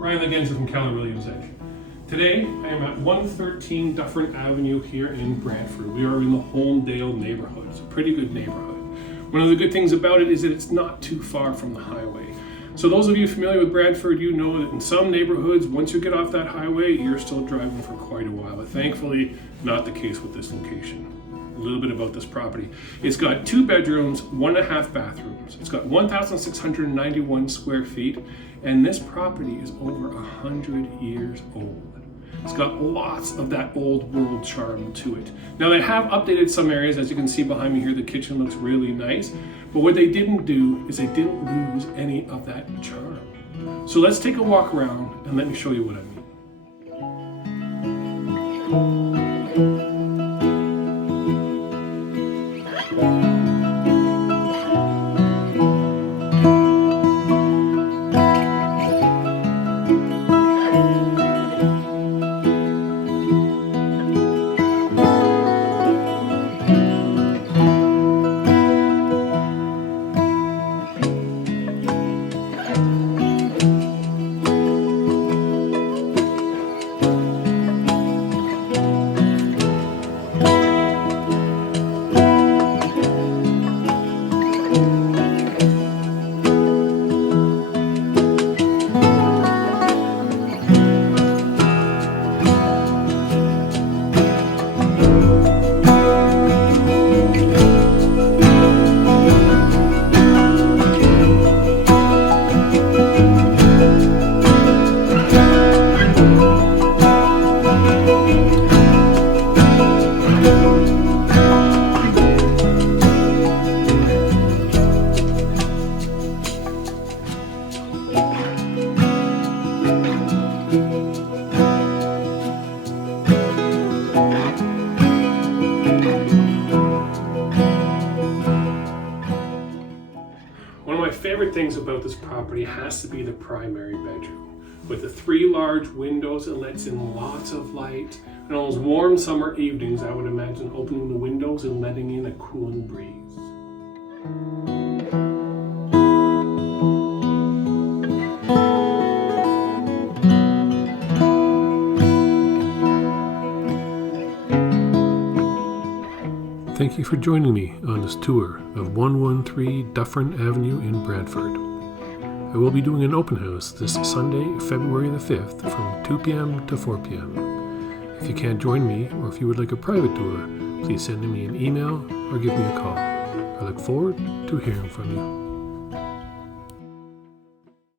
Ryan Leggenza from Keller Williams Edge. Today, I am at 113 Dufferin Avenue here in Brantford. We are in the Holmdale neighborhood. It's a pretty good neighborhood. One of the good things about it is that it's not too far from the highway. So those of you familiar with Brantford, you know that in some neighborhoods, once you get off that highway, you're still driving for quite a while. But thankfully, not the case with this location. A little bit about this property. It's got 2 bedrooms, 1.5 bathrooms. It's got 1,691 square feet, and this property is over 100 years old. It's got lots of that old world charm to it. Now they have updated some areas. As you can see behind me here, the kitchen looks really nice. But what they didn't do is they didn't lose any of that charm. So let's take a walk around and let me show you what I mean. One of my favorite things about this property has to be the primary bedroom. With the 3 large windows, it lets in lots of light. And on those warm summer evenings, I would imagine opening the windows and letting in a cooling breeze. Thank you for joining me on this tour of 113 Dufferin Avenue in Brantford. I will be doing an open house this Sunday, February the 5th from 2 p.m. to 4 p.m. If you can't join me, or if you would like a private tour, please send me an email or give me a call. I look forward to hearing from you.